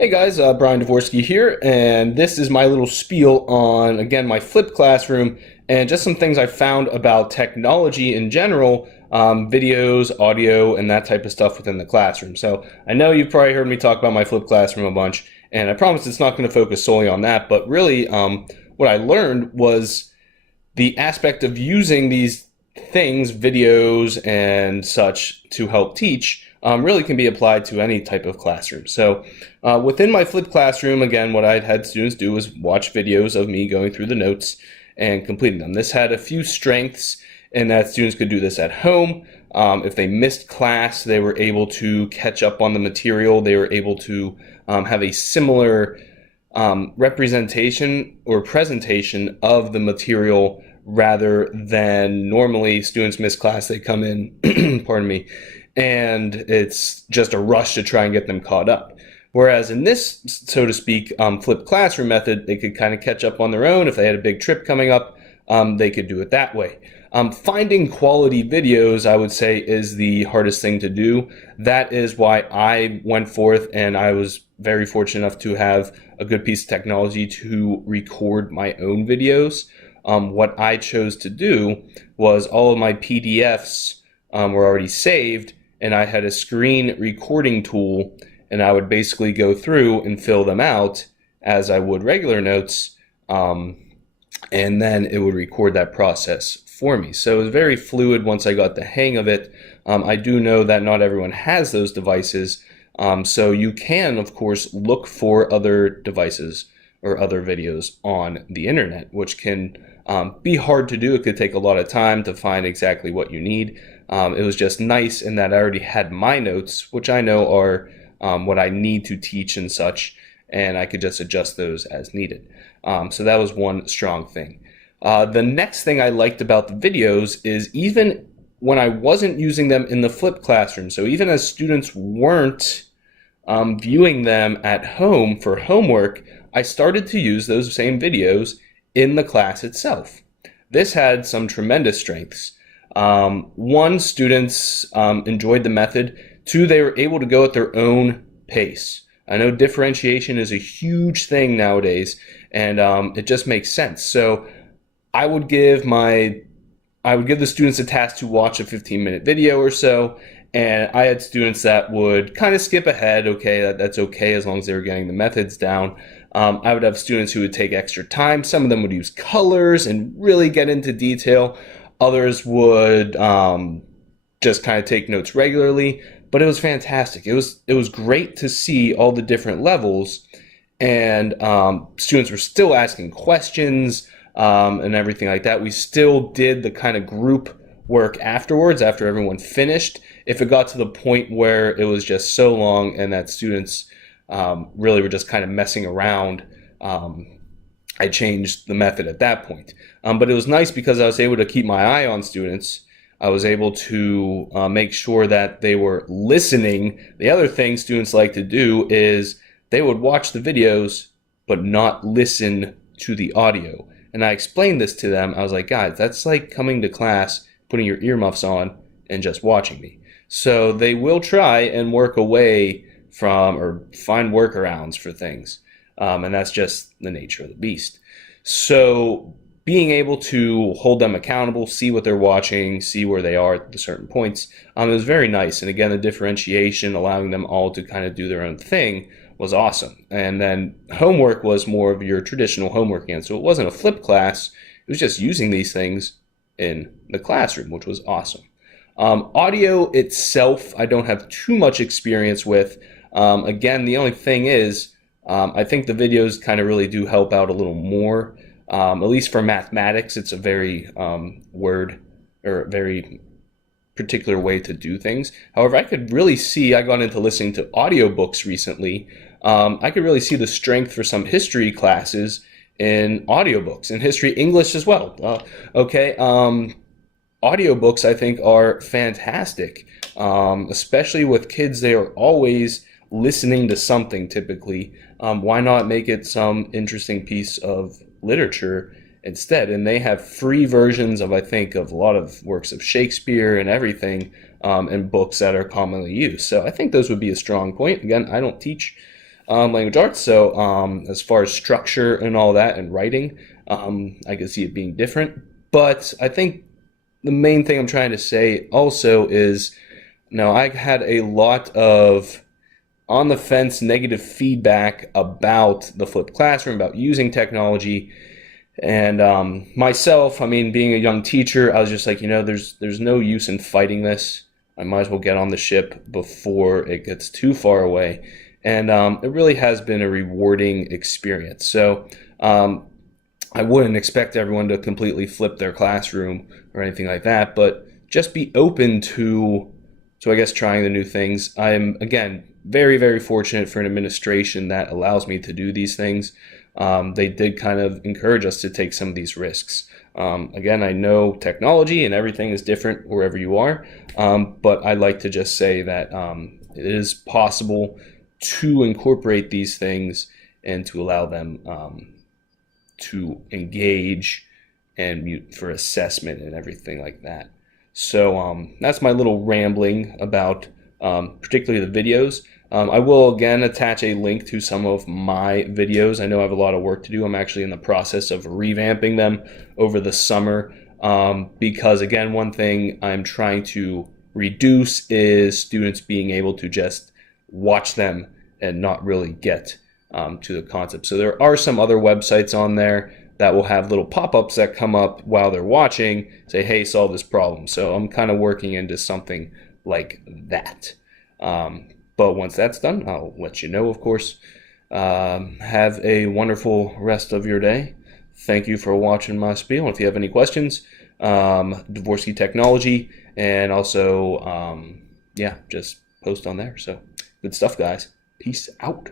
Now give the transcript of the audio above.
Hey guys, Brian Dvorsky here, and this is my little spiel on, again, my flipped classroom and just some things I found about technology in general, videos, audio, and that type of stuff within the classroom. So I know you've probably heard me talk about my flipped classroom a bunch, and I promise it's not going to focus solely on that, but really what I learned was the aspect of using these things, videos and such, to help teach really can be applied to any type of classroom. So within my flipped classroom, again, what I'd had students do was watch videos of me going through the notes and completing them. This had a few strengths in that students could do this at home. If they missed class, they were able to catch up on the material. They were able to have a similar representation or presentation of the material rather than normally students miss class, they come in, pardon me, and it's just a rush to try and get them caught up. Whereas in this, so to speak, flipped classroom method, they could kind of catch up on their own. If they had a big trip coming up, they could do it that way. Finding quality videos, I would say, is the hardest thing to do. That is why I went forth and I was very fortunate enough to have a good piece of technology to record my own videos. What I chose to do was all of my PDFs were already saved, and I had a screen recording tool, and I would basically go through and fill them out as I would regular notes, and then it would record that process for me. So it was very fluid once I got the hang of it. I do know that not everyone has those devices, so you can, of course, look for other devices or other videos on the internet, which can be hard to do. It could take a lot of time to find exactly what you need. It was just nice in that I already had my notes, which I know are what I need to teach and such, and I could just adjust those as needed. So that was one strong thing. The next thing I liked about the videos is even when I wasn't using them in the flipped classroom, so even as students weren't viewing them at home for homework, I started to use those same videos in the class itself. This had some tremendous strengths. One, students enjoyed the method. Two, they were able to go at their own pace. I know differentiation is a huge thing nowadays, and it just makes sense. So I would give the students a task to watch a 15-minute video or so, and I had students that would kind of skip ahead. Okay, that's okay as long as they were getting the methods down. I would have students who would take extra time. Some of them would use colors and really get into detail. Others would just kind of take notes regularly. But it was fantastic. It was great to see all the different levels, and students were still asking questions and everything like that. We still did the kind of group work afterwards, after everyone finished. If it got to the point where it was just so long and that students really were just kind of messing around, I changed the method at that point. But it was nice because I was able to keep my eye on students. I was able to make sure that they were listening. The other thing students like to do is they would watch the videos but not listen to the audio. And I explained this to them. I was like, guys, that's like coming to class, putting your earmuffs on, and just watching me. So they will try and work away from or find workarounds for things. And that's just the nature of the beast. So being able to hold them accountable, see what they're watching, see where they are at the certain points, it was very nice. And again, the differentiation, allowing them all to kind of do their own thing, was awesome. And then homework was more of your traditional homework again. So it wasn't a flipped class. It was just using these things in the classroom, which was awesome. Audio itself, I don't have too much experience with. Again, the only thing is, I think the videos kind of really do help out a little more. At least for mathematics, it's a very very particular way to do things. However, I could really see, I got into listening to audiobooks recently. I could really see the strength for some history classes in audiobooks, and history English as well. Audiobooks, I think, are fantastic, especially with kids. They are always listening to something typically. Why not make it some interesting piece of literature instead? And they have free versions of, I think, of a lot of works of Shakespeare and everything, and books that are commonly used. So I think those would be a strong point. Again, I don't teach language arts. So as far as structure and all that and writing, I can see it being different. But I think the main thing I'm trying to say also is, I had a lot of on the fence negative feedback about the flipped classroom, about using technology. And myself, I mean, being a young teacher, I was just like, there's no use in fighting this. I might as well get on the ship before it gets too far away. And it really has been a rewarding experience. So I wouldn't expect everyone to completely flip their classroom or anything like that, but just be open to I guess, trying the new things. I am, again, very, very fortunate for an administration that allows me to do these things. They did kind of encourage us to take some of these risks. Again, I know technology and everything is different wherever you are, but I like to just say that it is possible to incorporate these things and to allow them to engage and for assessment and everything like that. So that's my little rambling about particularly the videos. I will again attach a link to some of my videos. I know I have a lot of work to do. I'm actually in the process of revamping them over the summer because, again, one thing I'm trying to reduce is students being able to just watch them and not really get to the concept. So there are some other websites on there that will have little pop-ups that come up while they're watching, say, hey, solve this problem. So I'm kind of working into something like that. But once that's done, I'll let you know, of course. Have a wonderful rest of your day. Thank you for watching my spiel. If you have any questions, Dvorsky Technology, and also, just post on there. So good stuff, guys. Peace out.